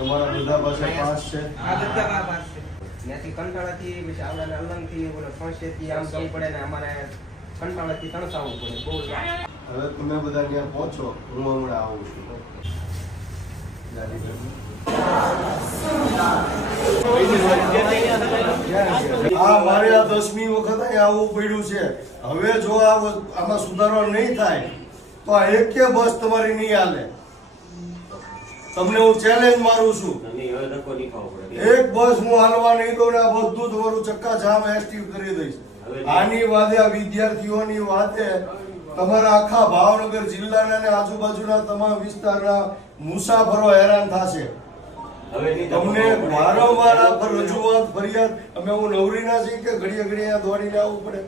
તમારા બધા પાસે પાસ છે? આ બધા પાસ છે. ત્યાંથી કંટાળાથી પછી આવડાને અલંગથી ઓલો ફણસેથી આમ જવું પડે ને અમારે કંટાળાથી તણસાવવું પડે બહુ. હવે તમે બધા ત્યાં પહોંચો, હું હમણાં આવું છું. મારે આ 10મી વખત અહીંયા આવવું પડ્યું છે. હવે જો આમાં સુધારો નહીં થાય તો આ એક બસ તમારી નહીં હાલે. તમને હું ચેલેન્જ મારું છું. એક બસ હું હાલવા નહીં દઉં ને આ બધું તમારું ચક્કાજામ એક્ટિવ કરી દઈશ. આની વાદે આ વિદ્યાર્થીઓની વાતે તમારા આખા ભાવનગર જિલ્લાના અને આજુબાજુના તમામ વિસ્તારના મુસાફરો હેરાન થશે. તમને વારંવાર આ પર રજૂઆત ફરિયાદ અમે હું નવરીના છીએ કે ઘડીએ ઘડીએ દોડીને આવવું પડે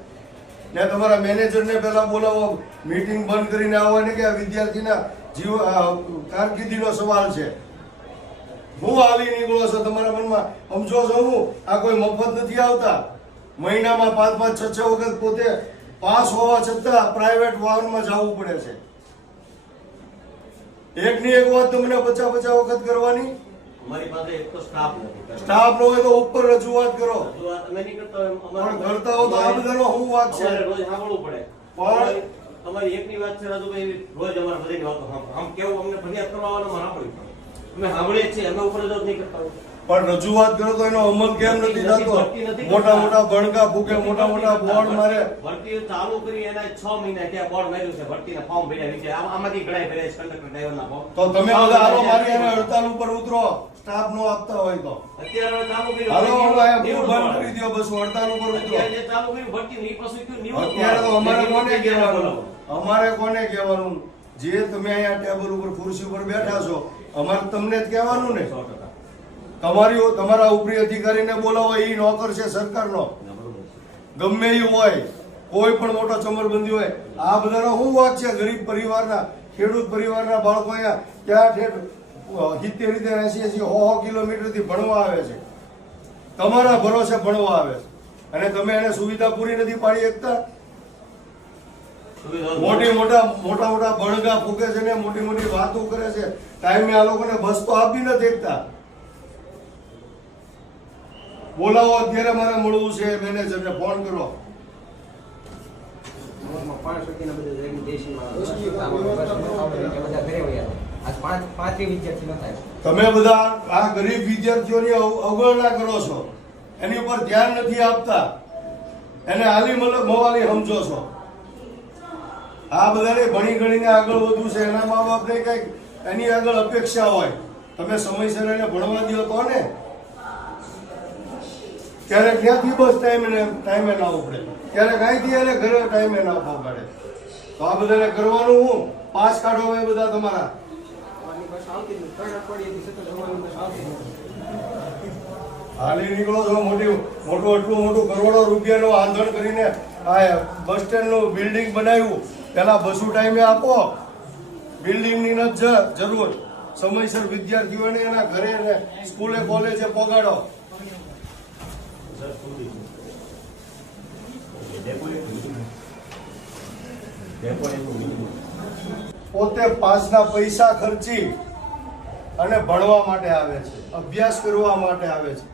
ને તમારા મેનેજરને પહેલા બોલાવો, મીટિંગ બંધ કરીને આવવાની કે આ વિદ્યાર્થીના જીવ કારકિર્દીનો સવાલ છે. હું હાલી નીકળો છો તમારા મનમાં સમજો છો? હું આ કોઈ મફત નથી આવતા. મહિનામાં 5-5, 6-6 વખત પોતે પાસ હોવા છતાં પ્રાઇવેટ વાહનમાં જવું પડે છે. એકની એક વાત તમને 50-50 વખત કરવાની. અમારી પાસે એક તો સ્ટાફ નથી. સ્ટાફ નો હોય તો ઉપર રજૂઆત કરો. રજૂઆત અમે નહીં કરતા. પણ કરતા હો તો આ બધાનો શું વાત છે? રોજ સાંભળવું પડે. પણ તમારી એકની વાત છે રાજુભાઈ, રોજ અમારે બધાની વાતો આમ કેવું અમને ફરિયાદ કરવાનો સાંભળવી પડે. અમે સાંભળીએ છીએ, અમે ઉપર રજૂઆત નહીં કરતા. પણ રજૂઆત કરો તો એનો અમલ કેમ નથી થતો? મોટા મોટા બણકા ફૂકે, મોટા મોટા બોર્ડ મારે. ભરતી ચાલુ કરી એના 6 મહિના ત્યાં બોર્ડ માર્યું છે. ભરતીના ફોર્મ ભર્યા છે. આમાંથી ઘણા ભર્યા છે કંડક્ટર ડ્રાઈવરના ફોર્મ. તો તમે બધા હાલો મારી અને હડતાલ ઉપર ઉતરો. સ્ટાફ નો આપતા હોય તો અત્યારે ચાલુ કર્યું. હાલો બંધ કરી દો. બસ હડતાલ ઉપર ઉતરો. અત્યારે ચાલુ કર્યું ભરતી નહીં પાછું થયું. અત્યારે તો અમારે કોને કહેવાનું? અમારે કોને કહેવાનું? જે તમે અહીંયા ટેબલ ઉપર ખુરશી ઉપર બેઠા છો, અમારે તમને જ કહેવાનું ને. તમારા ઉપરી અધિકારીને બોલાવો. એ નોકર છે સરકારનો. ગમે એ હોય, કોઈ પણ મોટો ચમરબંધી હોય. આ બધાનો શું વાંક છે? ગરીબ પરિવારના, ખેડૂત પરિવારના બાળકો અહીંયા ક્યાં ઠેઠ 70, 80, 100 કિલોમીટરથી ભણવા આવે છે. તમારા ભરોસે ભણવા આવે છે અને તમે એને સુવિધા પૂરી નથી પાડી શકતા. મોટા બણગા ફૂકે છે ને મોટી મોટી વાતો કરે છે. ટાઈમે આ લોકોને બસ તો આપી નથી શકતા. બોલાવો, અત્યારે મારે મળવું છે. મેનેજરને ફોન કરો. 5 વાગ્યાના બધા રેગ્યુલેશનમાં બધા ઘરે વયા. આજ 5 વિદ્યાર્થી નતા. તમે બધા આ ગરીબ વિદ્યાર્થીઓની અવગણના કરો છો. એની ઉપર ધ્યાન નથી આપતા. એને આલી મવાલી સમજો છો. આ બધાને ભણી ગણીને આગળ વધવું છે. એના મા બાપને કઈક એની આગળ અપેક્ષા હોય. તમે સમયસર એને ભણવા દો તો ને. ક્યારેક ત્યાંથી બસ ટાઈમે ના ઉપડે, ક્યારેક અહીંથી એને ઘરે ટાઈમે ના પહોંચાડે. તો આ બધાને કરવાનું હું પાસ કાઢો એ બધા તમારા. હાલી નીકળો છો. આટલું મોટું કરોડો રૂપિયાનું આંદોલન કરીને આ બસ સ્ટેન્ડનું બિલ્ડિંગ બનાવ્યું. પેલા બસું ટાઈમે આપો. બિલ્ડિંગની નથી જરૂર. સમયસર વિદ્યાર્થીઓને એના ઘરે સ્કૂલે કોલેજે પહોંચાડો. પોતે પાસના પૈસા ખર્ચી અને ભણવા માટે આવે છે, અભ્યાસ કરવા માટે આવે છે.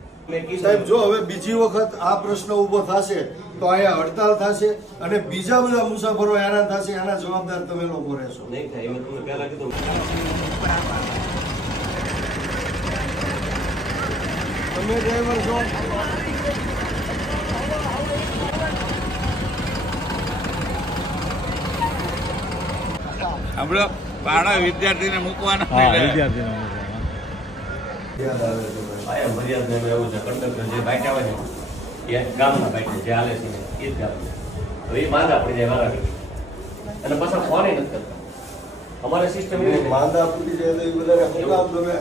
સાહેબ, જો હવે બીજી વખત આ પ્રશ્ન ઉભો થશે તો અહીંયા હડતાલ થશે અને બીજા બધા મુસાફરો હેરાન થશે. એના જવાબદાર તમે લોકો રહેશો. નહીં થાય. મેં તમને પહેલા કીધું. તમે ડ્રાઈવર છો? આપણે પાડા વિદ્યાર્થીને મૂકવાના. મર્યાદા એવું છે. કંડક્ટર જે બાઇક આવે છે એ ગામના બાઇક જે હાલે છે એ જ ગામના. હવે એ માંદા પડી જાય વારા અને પાછા ફોન નથી કરતા. અમારે સિસ્ટમ માંદા પડી જાય તો એ બધાને શું કામ તમે?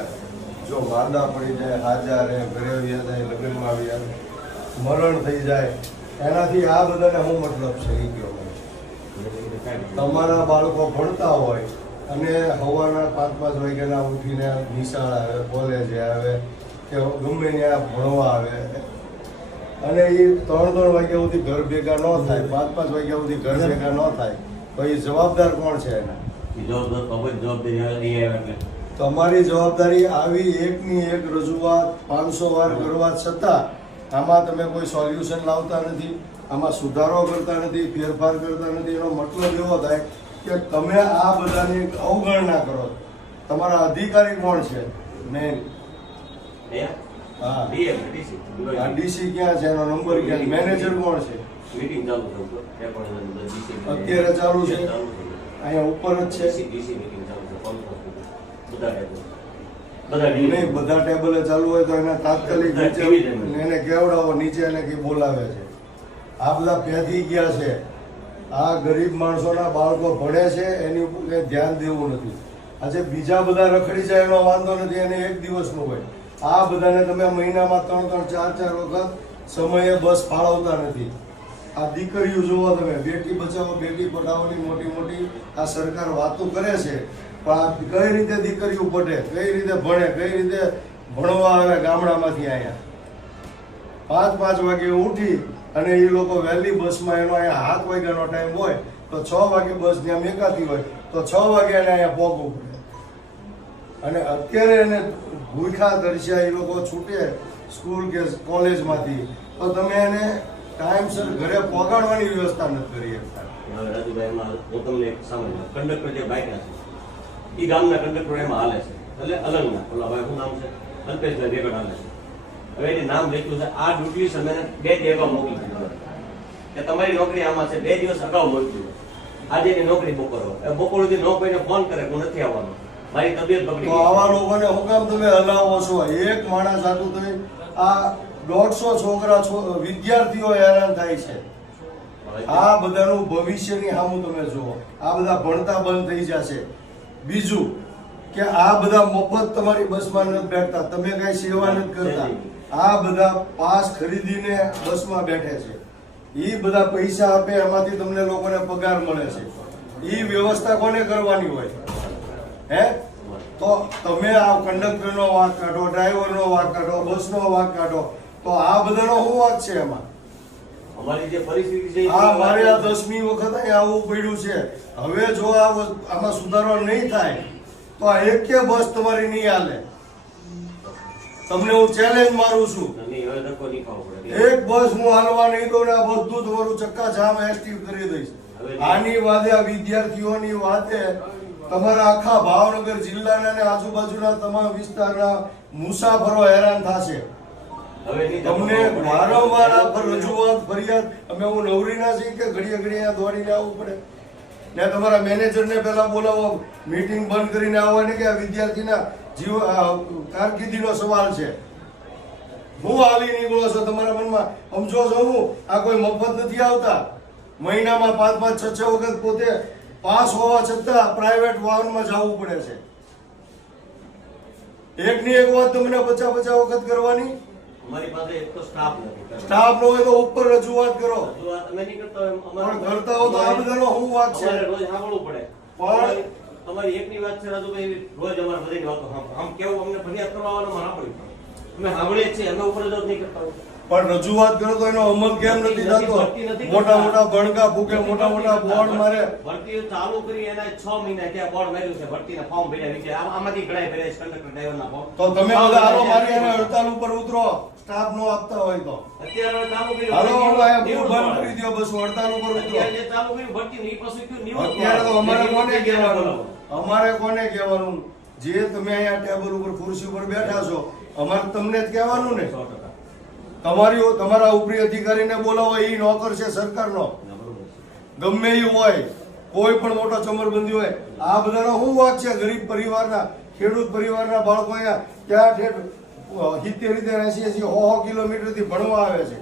જો માંદા પડી જાય, હાજર રહે, ઘરે આવ્યા જાય, લગ્નમાં આવ્યા, મરણ થઈ જાય, એનાથી આ બધાને શું મતલબ છે એ કહો. તમારા બાળકો ભણતા હોય અને સવારના 5-5 વાગ્યાના ઉઠીને નિશાળ આવે, કોલેજે આવે કે ગમે ત્યાં ભણવા આવે અને એ 3-3 વાગ્યા સુધી ઘર ભેગા ન થાય, 5-5 વાગ્યા સુધી ઘર ભેગા ન થાય તો એ જવાબદાર કોણ છે એના? જવાબદારી તમારી જવાબદારી આવી એકની એક રજૂઆત 500 વાર કરવા છતાં આમાં તમે કોઈ સોલ્યુશન લાવતા નથી, આમાં સુધારો કરતા નથી, ફેરફાર કરતા નથી. એનો મતલબ એવો થાય કે તમે આ બધાની અવગણના કરો. તમારા અધિકારી કોણ છે? મેન હા, આ ડીસી ક્યાં છે? એનો નંબર ક્યાં? મેનેજર કોણ છે? મીટિંગ ચાલુ છે અત્યારે ચાલુ છે, અહીંયા ઉપર જ છે. મીટિંગ ચાલુ છે બધા નહીં, બધા ટેબલે ચાલુ હોય તો એને તાત્કાલિક નીચે એને કેવડાવો, નીચે એને કઈ બોલાવે છે. આ બધા પેથી ગયા છે. આ ગરીબ માણસોના બાળકો ભણે છે, એની ઉપર કઈ ધ્યાન દેવું નથી. આજે બીજા બધા રખડી જાય એનો વાંધો નથી, એને એક દિવસનો હોય. આ બધાને તમે મહિનામાં 3-4 વખત સમયે બસ ફાળવતા નથી. આ દીકરીઓ જોવો તમે, બેટી બચાવો બેટી પઢાવોની મોટી મોટી આ સરકાર વાતો કરે છે, પણ આ કઈ રીતે દીકરીઓ પઢે, કઈ રીતે ભણે, કઈ રીતે ભણવા આવે ગામડામાંથી અહીંયા 5 વાગે ઉઠી અને એ લોકો વહેલી બસમાં, એનો અહીંયા 7 વાગ્યાનો ટાઈમ હોય તો 6 વાગે બસ ત્યાં મેકાતી હોય તો 6 વાગે એને અહીંયા પહોંચવું પડે. અને અત્યારે એને ભૂખ્યા તરસ્યા એ લોકો છૂટે સ્કૂલ કે કોલેજમાંથી તો તમે એને ટાઈમસર ઘરે પહોંચાડવાની વ્યવસ્થા નથી કરી શકતા. રાજુભાઈ, એમાં હું તમને એક સામાન્ય કંડક્ટર જે બાઇકના છે એ ગામના કંડક્ટર એમાં હાલે છે, એટલે અલગના ઓલા ભાઈ શું નામ છે, અલ્પેશભાઈ રેગડ હાલે છે. હવે એને નામ લખ્યું છે. આ ડ્યુટી છે મેં 2 દિવસ અગાઉ મોકલી દીધું કે તમારી નોકરી આમાં છે. 2 દિવસ અગાઉ મોકલી. આજે એની નોકરી બપોર બપોર સુધી નો કોઈને ફોન કરે હું નથી આવવાનો, મારી તબિયત બગડી. તો આવા લોકોને હું કામ તમે હલાવો છો? એક માણસ આટલું તમે આ 150 છોકરા વિદ્યાર્થીઓ હેરાન થાય છે. આ બધાનું ભવિષ્યની સામું તમે જુઓ. આ બધા ભણતા બંધ થઈ જશે. બીજું કે આ બધા મફત તમારી બસમાં નથી બેઠતા, તમે કઈ સેવા નથી કરતા. આ બધા પાસ ખરીદીને બસમાં બેઠે છે. એ બધા પૈસા આપે, એમાંથી તમને લોકોને પગાર મળે છે. એ વ્યવસ્થા કોને કરવાની હોય? હે? તો તમે આ કંડક્ટરનો વાંક કાઢો, ડ્રાઈવરનો વાંક કાઢો, બસનો વાંક કાઢો, તો આ બધાનો શું વાંક છે એમાં? અમારી જે પરિસ્થિતિ છે મારે આ 10મી વખત અહીંયા આવવું પડ્યું છે. હવે જો આમાં સુધારો નહીં થાય તો આ એક બસ તમારી નહીં હાલે. તમને હું ચેલેન્જ મારું છું. એક બસ હું હાલવા નહીં દઉં ને આ બધું તમારું ચક્કાજામ એક્ટિવ કરી દઈશ. આની વાદે આ વિદ્યાર્થીઓની વાદે તમારા આખા ભાવનગર જિલ્લાના અને આજુબાજુના તમામ વિસ્તારના મુસાફરો હેરાન થશે. તમને વારંવાર આ પર રજૂઆત ફરિયાદ અમે હું નવરીના છીએ કે ઘડીએ અહીંયા દોડીને આવવું પડે ને? તમારા મેનેજરને પહેલા બોલાવો, મીટિંગ બંધ કરીને આવો ને કે આ વિદ્યાર્થીના જીવ કારકિર્દીનો સવાલ છે. હું હાલી નીકળો છો તમારા મનમાં? સમજો છો હું આ કોઈ મફત નથી આવતા. મહિનામાં 5-6 વખત પોતે પાસ હોવા છતાં પ્રાઇવેટ વાહનમાં જવું પડે છે. એકની એક વાત તમને 50 વખત કરવાની. અમારી પાસે એક તો સ્ટાફ નથી. સ્ટાફ નો હોય તો ઉપર રજૂઆત કરો. અમે નહીં કરતા હોય, પણ કરતા હો તો આ બધાનો શું વાત છે? રોજ સાંભળવું પડે. પણ તમારી એકની વાત છે રાજુભાઈ, રોજ અમારે બધાની વાતો આમ કેવું અમને ફરિયાદ કરવા આવવાનું સાંભળ્યું અમે સાંભળીએ છીએ, અમે ઉપર જ નહીં કરતા હોય. પણ રજૂઆત કરો તો એનો અમલ કેમ નથી થતો? મોટા ભણકા ફૂકે, મોટા બોર્ડ મારે. ભરતી ચાલુ કરી એના 6 મહિના ત્યાં બોર્ડ માર્યું છે, ભરતીના ફોર્મ ભર્યા છે. આમાંથી ઘણા ભર્યા છે કંડક્ટર ડ્રાઈવરના ફોર્મ. તો તમે બધા હાલો મારી અને હડતાલ ઉપર ઉતરો, સ્ટાફ નો આપતા હોય તો. અત્યારે ચાલુ કર્યું, હાલો બંધ કરી દો બસ, હડતાલ ઉપર ઉતરો. અત્યારે ચાલુ કર્યું ભરતી ની પછી કયું નિવૃત્ત. અત્યારે તો અમારે કોને કહેવાનું? અમારે કોને કહેવાનું? જે તમે અહીંયા ટેબલ ઉપર ખુરશી ઉપર બેઠા છો, અમારે તમને જ કહેવાનું ને. તમારા ઉપરી અધિકારીને બોલાવો, એ નોકર છે સરકારનો. ગમે એ હોય, કોઈ પણ મોટો ચમરબંધી હોય. આ બધાનો શું વાંક છે? ગરીબ પરિવારના, ખેડૂત પરિવારના બાળકો અહીંયા ક્યાં ઠેઠ 70, 80, 100 કિલોમીટરથી ભણવા આવે છે.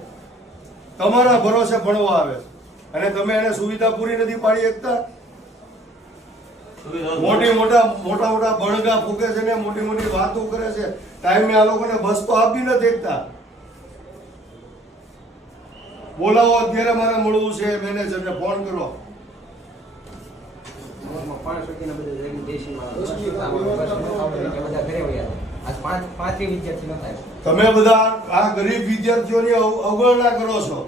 તમારા ભરોસે ભણવા આવે છે અને તમે એને સુવિધા પૂરી નથી પાડી શકતા. મોટા ભણગા ફૂકે છે ને મોટી વાતો કરે છે. ટાઈમે આ લોકોને બસ તો આપી નથી શકતા. બોલાવો, અત્યારે મારે મળવું છે. મેનેજરને ફોન કરો. તમે બધા આ ગરીબ વિદ્યાર્થીઓની અવગણના કરો છો,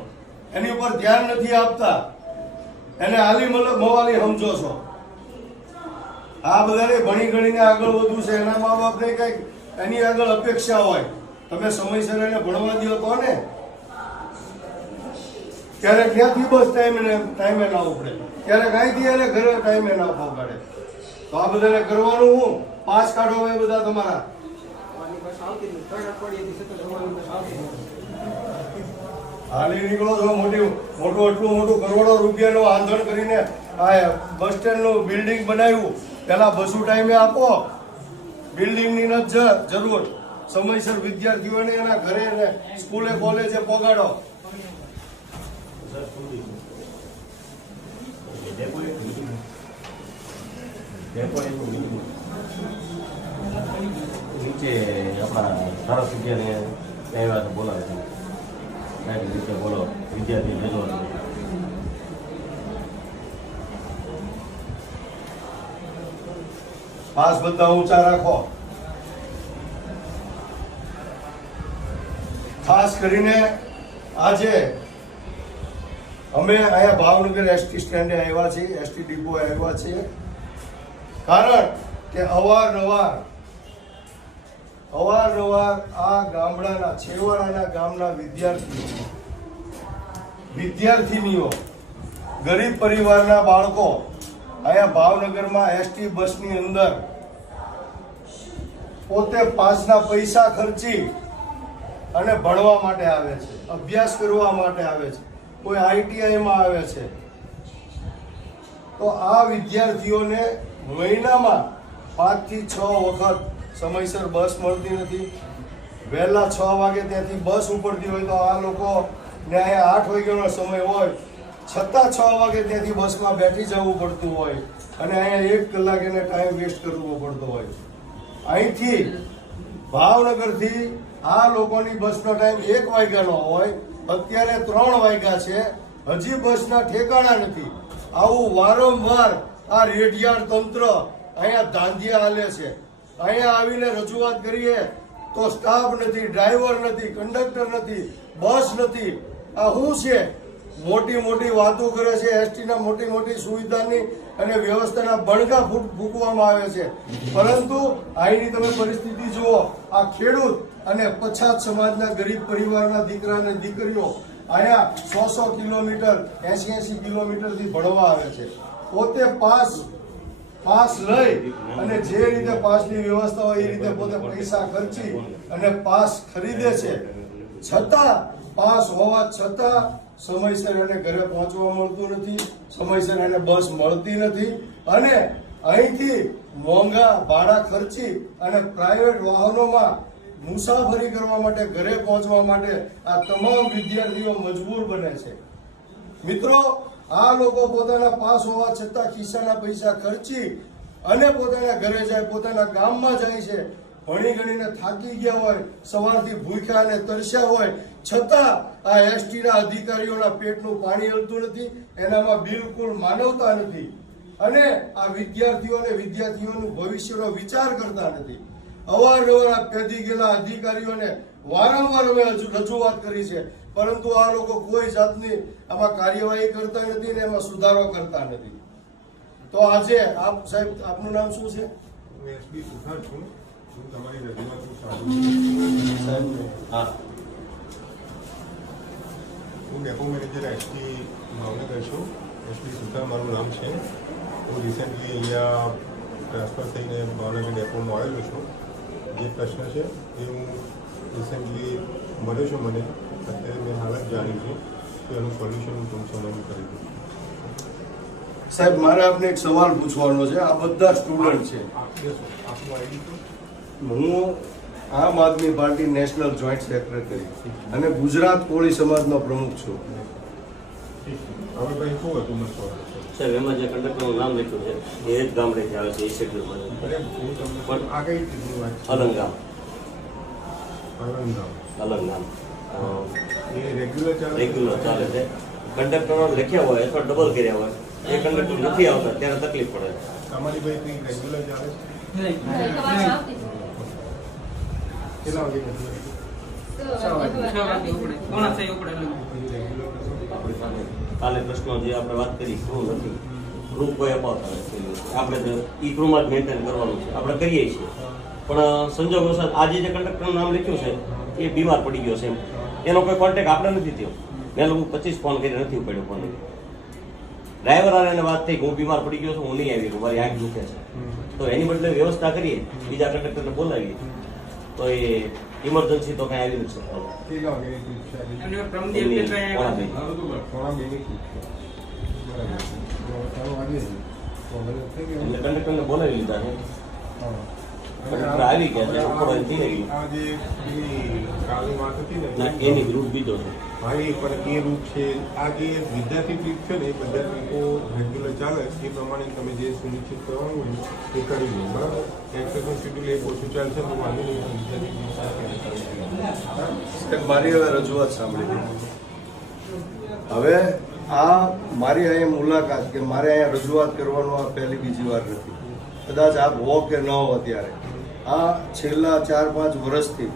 એની ઉપર ધ્યાન નથી આપતા, એને આલી મવાલી સમજો છો. આ બધાને ભણી ગણીને આગળ વધવું છે, એના મા બાપને કઈક એની આગળ અપેક્ષા હોય, તમે સમયસર એને ભણવા દો તો ને. ક્યારેક ક્યાંથી બસ ટાઈમે ના ઉપડે, ક્યારેક અહીંથી એને ઘરે ટાઈમે ના પહોંચાડે. તો આ બધાને કરવાનું હું પાસ કાઢો એ બધા તમારા. અમારી બસ આવતી નથી. 3 અઠવાડિયેથી સતત અમારી બસ આવતી નથી. હાલી નીકળો છો મોટું એટલું મોટું કરોડો રૂપિયાનું આંદોલન કરીને આ બસ સ્ટેન્ડનું બિલ્ડિંગ બનાવ્યું. પેલા બસું ટાઈમે આપો, બિલ્ડિંગની નથી જરૂર. સમયસર વિદ્યાર્થીઓને એના ઘરે ને સ્કૂલે કોલેજે પહોંચાડો. નીચે આપણા ધારાસભ્યને આવ્યા તો બોલાવે છે, કાંઈક રીતે બોલો વિદ્યાર્થી ભેગો. પાસ બધા ઊંચા રાખો. ખાસ કરીને આજે અમે અહીંયા ભાવનગર એસટી સ્ટેન્ડે આવ્યા છીએ, એસટી ડિપો આવ્યા છીએ, કારણ કે અવારનવાર આ ગામડાના છેવાડાના ગામના વિદ્યાર્થીનીઓ, ગરીબ પરિવારના બાળકો અહીંયા ભાવનગરમાં એસટી બસની અંદર પોતે પાસના પૈસા ખર્ચી અને ભણવા માટે આવે છે, અભ્યાસ કરવા માટે આવે છે, કોઈ આઈટીઆઈમાં આવે છે. તો આ વિદ્યાર્થીઓને મહિનામાં 5 થી 6 વખત સમયસર બસ મળતી નથી. વહેલા 6 વાગે ત્યાંથી બસ ઉપડતી હોય તો આ લોકો ને અહીંયા 8 વાગ્યાનો સમય હોય છતાં 6 વાગે ત્યાંથી બસમાં બેઠી જવું પડતું હોય અને અહીંયા 1 કલાક એને ટાઈમ વેસ્ટ કરવો પડતો હોય. અહીંથી ભાવનગરથી આ લોકોની બસનો ટાઈમ 1 વાગ્યાનો હોય, અત્યારે 3 વાગ્યા છે, હજી બસના ઠેકાણા નથી. આવું વારંવાર આ રેડિયાળ તંત્ર અહીંયા ધાંધિયા હાલે છે. અહીંયા આવીને રજૂઆત કરીએ તો સ્ટાફ નથી, ડ્રાઈવર નથી, કંડક્ટર નથી, બસ નથી. આ શું છે? મોટી વાતો કરે છે. એસટીના મોટી સુવિધાની અને વ્યવસ્થાના બણગા ફૂંકવામાં આવે છે, પરંતુ અહીંની તમે પરિસ્થિતિ જુઓ. આ ખેડૂત અને પછાત સમાજના ગરીબ પરિવારના દીકરા અને દીકરીઓ અહીંયા 100 કિલોમીટર 80 કિલોમીટરથી ભણવા આવે છે. પોતે પાસ લઈ અને જે રીતે પાસની વ્યવસ્થા હોય એ રીતે પોતે પૈસા ખર્ચી અને પાસ ખરીદે છે, છતાં પાસ હોવા છતાં સમયસર એને ઘરે પહોંચવા મળતું નથી, સમયસર એને બસ મળતી નથી અને અહીંથી મોંઘા ભાડા ખર્ચી અને પ્રાઇવેટ વાહનોમાં મુસાફરી કરવા માટે, ઘરે પહોંચવા માટે આ તમામ વિદ્યાર્થીઓ મજબૂર બને છે. મિત્રો, આ લોકો પોતાના પાસ હોવા છતાં ખિસ્સાના પૈસા ખર્ચી અને પોતાના ઘરે જાય, પોતાના ગામમાં જાય છે. ભણી ગણીને થાકી ગયા હોય, સવારથી ભૂખ્યા અને તરસ્યા હોય, છતાં આ એસટીના અધિકારીઓના પેટનું પાણી હલતું નથી, એનામાં બિલકુલ માનવતા નથી અને આ વિદ્યાર્થીઓનું ભવિષ્યનો વિચાર કરતા નથી. અવારનવાર આ પેદી ગયેલા અધિકારીઓને વારંવાર અમે રજૂઆત કરી છે, પરંતુ આ લોકો કોઈ જાતની આમાં કાર્યવાહી કરતા નથી ને એમાં સુધારો કરતા નથી. તો આજે આપ સાહેબ, આપનું નામ શું છે? હું એસબી સુથાર છું. તમારી રજૂઆત હા, હું ડેપો મેનેજર એસટી ભાવનગર છું. એસબી સુથાર મારું નામ છે. હું રિસેન્ટલી અહીંયા ટ્રાન્સફર થઈને ભાવનગર ડેપોમાં આવેલો છું. જે પ્રશ્ન છે એ હું રિસેન્ટલી મળ્યો છું મને, અત્યારે મેં હાલત જાણી છે તો એનું સોલ્યુશન હું ટૂંક સમયમાં કરી દઉં. સાહેબ, મારે આપને એક સવાલ પૂછવાનો છે. આ બધા સ્ટુડન્ટ છે. આપનું આઈડી શું? હું આમ આદમી પાર્ટી નેશનલ જોઈન્ટ સેક્રેટરી અને ગુજરાત કોળી સમાજનો પ્રમુખ છું. હવે ભાઈ શું હતું મસવાલ? સાહેબ એમાં જે કંડક્ટરનું નામ લખ્યું છે એ જ ગામડેથી આવે છે, એ શેડ્યુલમાં અરે હું તમને પણ આ કઈ ચીજની વાત છે? અલંગામ. અલંગામ એ રેગ્યુલર ચાલે છે. કંડક્ટરો લખ્યા હોય અથવા ડબલ કર્યા હોય, એ કંડક્ટર નથી આવતા ત્યારે તકલીફ પડે. તમારી ભાઈ કંઈ રેગ્યુલર ચાલે છે? કેટલા વાગે નથી? આપણી પાસે કાલે પ્રશ્નો જે આપણે વાત કરી શું નથી, ગ્રુપ કોઈ અપાવતા નથી. આપણે ઈ ક્રૂમાં જ મેન્ટેન કરવાનું છે, આપણે કરીએ છીએ. પણ સંજોગોસર આજે જે કંડક્ટરનું નામ લખ્યું છે એ બીમાર પડી ગયો છે, એનો કોઈ કોન્ટેક્ટ આપણે નથી થયો. મેં લોકો 25 ફોન કરી નથી ઉપાડ્યો ફોન. ડ્રાઈવર વાળાને વાત થઈ કે હું બીમાર પડી ગયો છું, હું નહીં આવી, મારી આંખ દુખે છે. તો એની બદલે વ્યવસ્થા કરીએ, બીજા કંડક્ટરને બોલાવીએ તો એ ઇમરજન્સી તો કઈ આવી નથી શકતો. કંડક્ટરને બોલાવી લીધા છે, કંડક્ટર આવી ગયા છે, ઉપર થઈ ગયું. ના, એની ગ્રુપ બીજો છે. હા, એ પણ એ રૂટ છે. આ જે વિદ્યાર્થી ટ્રીપ છે ને એ બધા ટ્રીપો રેગ્યુલર ચાલે એ પ્રમાણે તમે જે સુનિશ્ચિત કરવાનું હોય એ કરી લો, બરાબર. એક્સેસનું શેડ્યુલ એક ઓછું ચાલશે તો વાંધો નહીં. સાહેબ, મારી હવે રજૂઆત સાંભળી. હવે આ મારી અહીંયા મુલાકાત કે મારે અહીંયા રજૂઆત કરવાનો આ પહેલી બીજી વાર નથી. કદાચ આપ હો કે ન હો અત્યારે, આ છેલ્લા 4-5 વર્ષથી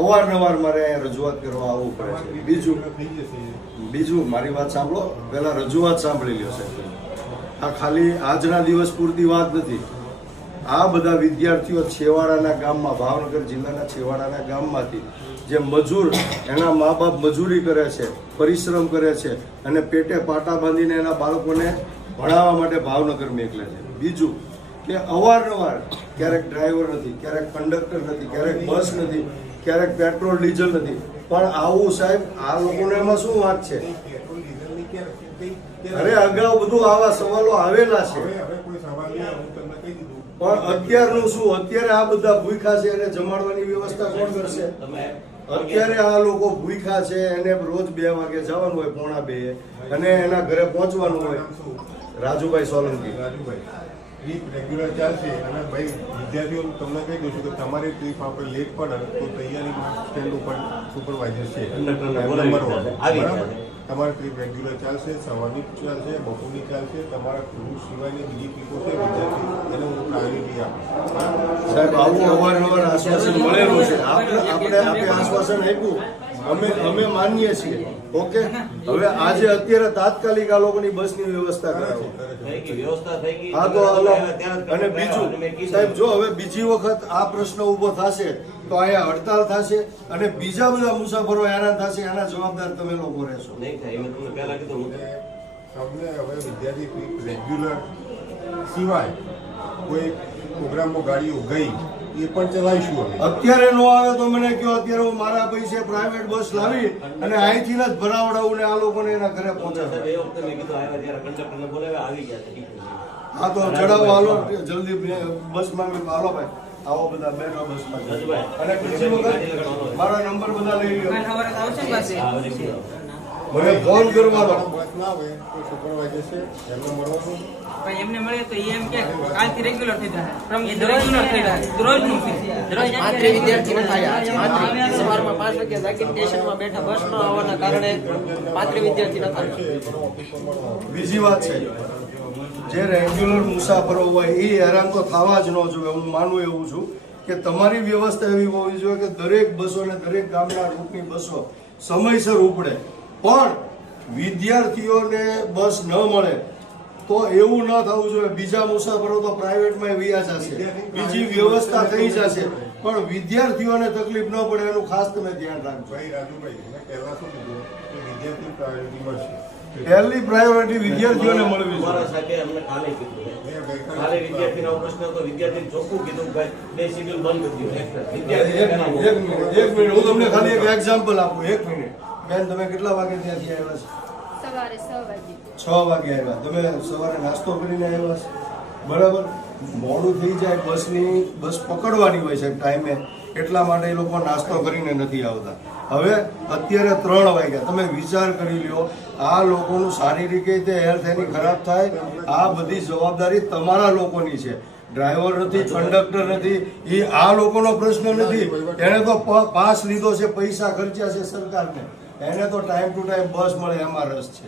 અવારનવાર મારે અહીંયા રજૂઆત કરવા આવવું પડે છે. બીજું મારી વાત સાંભળો, પહેલા રજૂઆત સાંભળી લ્યો સાહેબ. આ ખાલી આજના દિવસ પૂરતી વાત નથી. આ બધા વિદ્યાર્થીઓ છેવાડાના ગામમાં, ભાવનગર જિલ્લાના છેવાડાના ગામમાંથી જે મજૂર, એના મા બાપ મજૂરી કરે છે, પરિશ્રમ કરે છે અને પેટે પાટા બાંધીને એના બાળકોને ભણાવવા માટે ભાવનગર મોકલે છે. બીજું કે અવારનવાર ક્યારેક ડ્રાઈવર નથી, ક્યારેક કંડક્ટર નથી, ક્યારેક બસ નથી, ક્યારેક પેટ્રોલ ડીઝલ નથી. પણ આવું સાહેબ, આ લોકોને એમાં શું વાત છે? અરે અગાઉ બધું આવા સવાલો આવેલા છે, પણ અત્યારનું શું? અત્યારે આ બધા ભૂખ્યા છે, એને જમાડવાની વ્યવસ્થા કોણ કરશે? અત્યારે આ લોકો ભૂખ્યા છે, એને રોજ 2 વાગે જવાનું હોય, 1:45, અને એના ઘરે પહોંચવાનું હોય. રાજુભાઈ સોલંકી. ટ્રીપ રેગ્યુલર ચાલશે અને ભાઈ વિદ્યાર્થીઓ તમને કહી દઉં છું કે તમારી ટ્રીપ આપણે લેટ પડે તો તૈયારી સ્ટેન્ડ ઉપર સુપરવાઇઝર છે, નંબર 1, બરાબર. તમારી ટ્રીપ રેગ્યુલર ચાલશે, સવારની ચાલશે, બપોરની ચાલશે. તમારા રૂટ સિવાયની બીજી ટ્રીપો છે વિદ્યાર્થી, એને હું પ્રાયોરિટી આપીશ. સાહેબ, આવું અવારનવાર આશ્વાસન મળેલું છે. આપણે આશ્વાસન આપ્યું, અમે માનીએ છીએ. ઓકે, હવે આજે અત્યારે તાત્કાલિક આ લોકોની બસની વ્યવસ્થા કરાવો. હા, તો અને બીજું સાહેબ, જો હવે બીજી વખત આ પ્રશ્ન ઉભો થશે તો અહીંયા હડતાલ થશે અને બીજા બધા મુસાફરો હેરાન થશે. એના જવાબદાર તમે લોકો રહેશો. નહીં થાય, મેં તમને પહેલા કીધું. તમને હવે વિદ્યાર્થી ટ્રીપ રેગ્યુલર સિવાય કોઈ પ્રોગ્રામમાં ગાડીઓ ગઈ એ પણ ચલાવીશું અમે. અત્યારે નો આવે તો મને કહો, અત્યારે હું મારા પૈસે પ્રાઇવેટ બસ લાવી અને અહીંથી જ ભરાવડાવું ને આ લોકોને એના ઘરે પહોંચાડે. એ વખતે મેં કીધું આવ્યા ત્યારે કંડક્ટરને બોલાવ્યા, આવી ગયા છે. હા, તો ચડાવો, હાલો જલ્દી બસમાં હાલો ભાઈ, આવો બધા બેઠો બસમાં. અને બીજી વખત મારા નંબર બધા લઈ લો, મને ફોન કરવાનો. બસ ના આવે તો સુપરવાઇઝર છે એમને મળવાનું. પણ એમને મળે તો એમ કે કાલથી રેગ્યુલર થઈ જાય, રેગ્યુલર થઈ જાય, દરરોજનું દરરોજ 35 વિદ્યાર્થી નથાયા. 35 સવારમાં 5 વાગે ઝાકીર સ્ટેશનમાં બેઠા, બસ ન આવવાના કારણે 35 વિદ્યાર્થી નથાયા. બીજી વાત છે, જે રેગ્યુલર મુસાફરો હોય એ હેરાન તો થવા જ ન જોઈએ. હું માનું એવું છું કે તમારી વ્યવસ્થા એવી હોવી જોઈએ કે દરેક બસો ને દરેક ગામના રૂટની બસો સમયસર ઉપડે. પણ વિદ્યાર્થીઓને બસ ન મળે તો એવું ન થવું જોઈએ. બીજા મુસાફરો તો પ્રાઇવેટમાં વયા જશે, બીજી વ્યવસ્થા થઈ જશે, પણ વિદ્યાર્થીઓને તકલીફ ન પડે એનું ખાસ તમે ધ્યાન રાખજો. ભાઈ રાજુભાઈ, મેં પહેલા શું કીધું કે વિદ્યાર્થી પ્રાયોરિટી મળશે. પહેલી પ્રાયોરિટી વિદ્યાર્થીઓને મળવી અમારા જોઈએ. સાથે અમને કાલે કીધું, કાલે વિદ્યાર્થીનો પ્રશ્ન હતો, વિદ્યાર્થી ચોખ્ખું કીધું ભાઈ 2 શેડ્યુલ બંધ કરી દીધું. એક મિનિટ, હું તમને ખાલી એક એક્ઝામ્પલ આપું. 1 મિનિટ બેન, તમે કેટલા વાગે ત્યાંથી આવ્યા છો? સવારે 6 વાગે. 6 વાગે આવ્યા. તમે સવારે નાસ્તો કરીને આવ્યા છો, બરાબર. મોડું થઈ જાય, બસ પકડવાની હોય છે ટાઈમે, એટલા માટે એ લોકો નાસ્તો કરીને નથી આવતા. હવે અત્યારે 3 વાગ્યા. તમે વિચાર કરી લ્યો, આ લોકોનું શારીરિક રીતે હેલ્થ એની ખરાબ થાય, આ બધી જવાબદારી તમારા લોકોની છે. ડ્રાઈવર નથી, કંડક્ટર નથી, એ આ લોકોનો પ્રશ્ન નથી. એને તો પાસ લીધો છે, પૈસા ખર્ચ્યા છે સરકારને, એને તો ટાઈમ ટુ ટાઈમ બસ મળે એમાં રસ છે.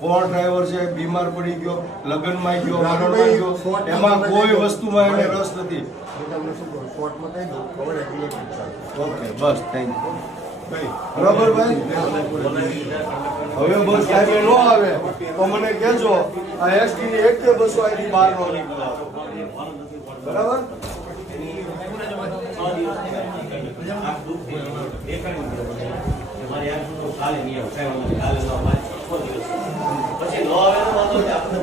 કોણ ડ્રાઈવર છે બીમાર પડી ગયો, લગ્નમાં ગયો, મરણમાં ગયો, એમાં કોઈ વસ્તુમાં એને રસ નથી. હું તમને શું કહું, શોર્ટમાં કહી દઉં, હવે રેગ્યુલર ટ્રીપ ચાલશે. Okay, bus thank you. બરાબર ભાઈ? હવે બસ ટાઈમે ન આવે તો મને કહેજો. આ એસટી ની એક બસો અહીંથી બહાર ન નીકળે. બરાબર? પછી નો આવે તો વાંધો નહીં, આપણે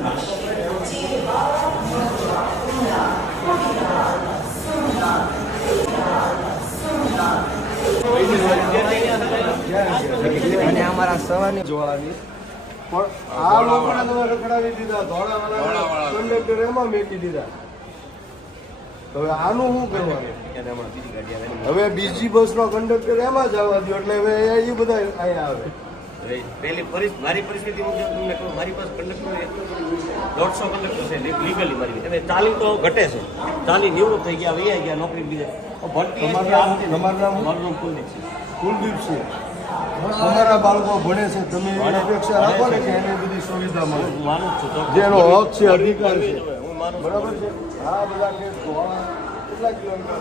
અને અમારા સવારની જોવાની પણ આ લોકોને તમે રખડાવી દીધા, ધોળાવાળા કંડક્ટર એમાં મેકી દીધા. હવે આનું શું કરવાનું? હવે બીજી બસ નો કંડક્ટર એમાં જવા દો એટલે હવે એ બધા અહીંયા આવે. પહેલી મારી પરિસ્થિતિ મુજબ તમને કહું, મારી પાસે કંડક્ટર 150 કંડક્ટર છે લીગલી મારી. હવે તાલીમ તો ઘટે છે, તાલીમ નિવૃત્ત થઈ ગયા, વૈયા ગયા નોકરી બીજે ભરતી. તમારું નામ? મારું નામ કુલદીપ છે. કુલદીપસિંહ, તમારા બાળકો ભણે છે, તમે એવી અપેક્ષા રાખો ને કે એને બધી સુવિધા મળે. હું માનું જ છું તો જેનો હક છે, અધિકાર છે. હું માનું છું. બરાબર છે? આ બધા કેસ ધોળા કેટલા કિલોમીટર?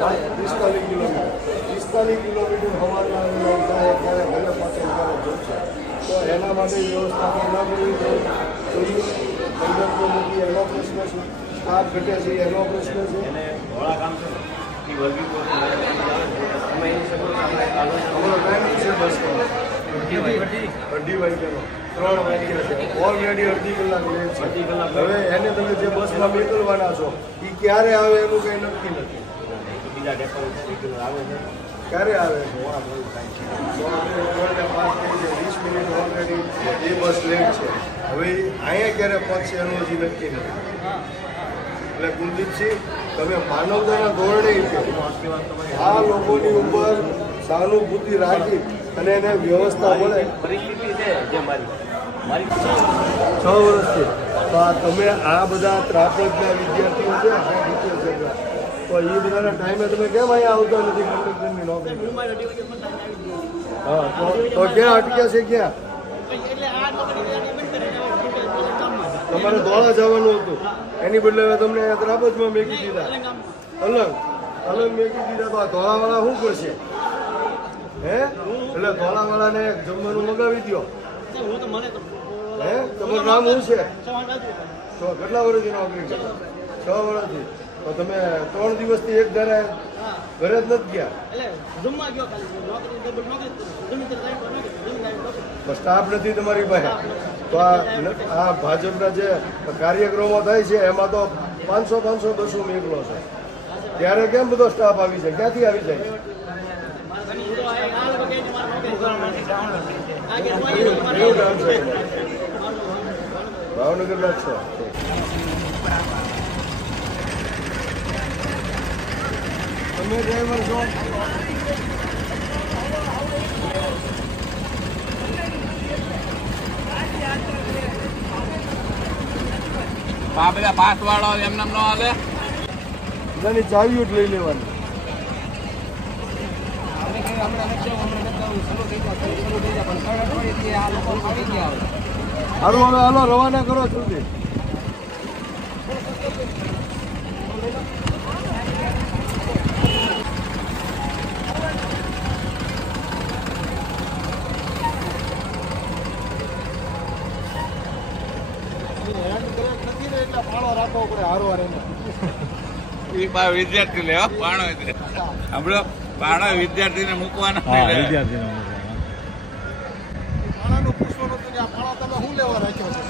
45 કિલોમીટર. 45 કિલોમીટર હવાના થાય ત્યારે ઘરે પાછળ ત્યારે જશે તો એના માટે વ્યવસ્થા પણ ના કરવી જોઈએ. કંડક્ટર નથી એનો પ્રશ્ન છે, સ્ટાફ ઘટે છે એનો પ્રશ્ન છે. એને ધોળા કામ છે ને, એ વર્ગી અમે એની સગવડ અમારો ટાઈમ છે બસનો અઢી વાગ્યાનો 3 વાગ્યા છે. ઓલરેડી અડધી કલાક લેટ છે. અડધી કલાક. હવે એને તમે જે બસમાં મોકલવાના છો એ ક્યારે આવે એનું કંઈ નક્કી નથી. બીજા ડેપો આવે છે. ક્યારે આવે છે? તો આપણે 5 થઈ છે, 20 મિનિટ ઓલરેડી એ બસ લેટ છે. હવે અહીંયા ક્યારે પહોંચશે એનું હજી નક્કી નથી. એટલે કુલદીપસિંહ, તમે માનવતાના ધોરણે આ લોકોની ઉપર સહાનુભૂતિ રાખી અને એને વ્યવસ્થા મળે. પરિસ્થિતિ છે જે મારી 6 વર્ષથી તો આ તમે આ બધા ત્રાપજના વિદ્યાર્થીઓ છે, ટીચર છે, તો એ બધાના ટાઈમે તમે કેમ અહીંયા આવતા નથી કંડક્ટરની નોકરી? હા, તો ક્યાં અટક્યા છે? ક્યાં તમારે ધોળા જવાનું હતું એની બદલે હવે તમને અહીંયા ત્રાપજમાં મેકી દીધા. અલગ મેકી દીધા. તો આ ધોળાવાળા શું કરશે? હે? એટલે ધોળાવાળાને જમવાનું મગાવી દો. હે? તમારું નામ શું છે? તો કેટલા વર્ષથી નોકરી કરો? 6 વર્ષથી. તો તમે 3 દિવસથી એક ધારે ઘરે જ નથી ગયા? સ્ટાફ નથી તમારી પાસે. તો આ ભાજપના જે કાર્યક્રમો થાય છે એમાં તો 500 બસો મેકલો છે. ત્યારે કેમ બધો સ્ટાફ આવી જાય? ક્યાંથી આવી જાય? કયું ગામ છે? ભાવનગરના જ છો? તમે ડ્રાઈવર છો? આ બધા પાસ વાળા એમને ન હાલે. બધાની ચાવીઓ જ લઈ લેવાની. હાલો હવે હાલો રવાના કરો સુધી. રાખવો પડે હારો એ વિદ્યાર્થી લે પાણો હમણાં પાણા વિદ્યાર્થીને મૂકવાના પાણાનું પૂછવાનું હતું કે આ પાણા તમે શું લેવા રાખ્યો છે?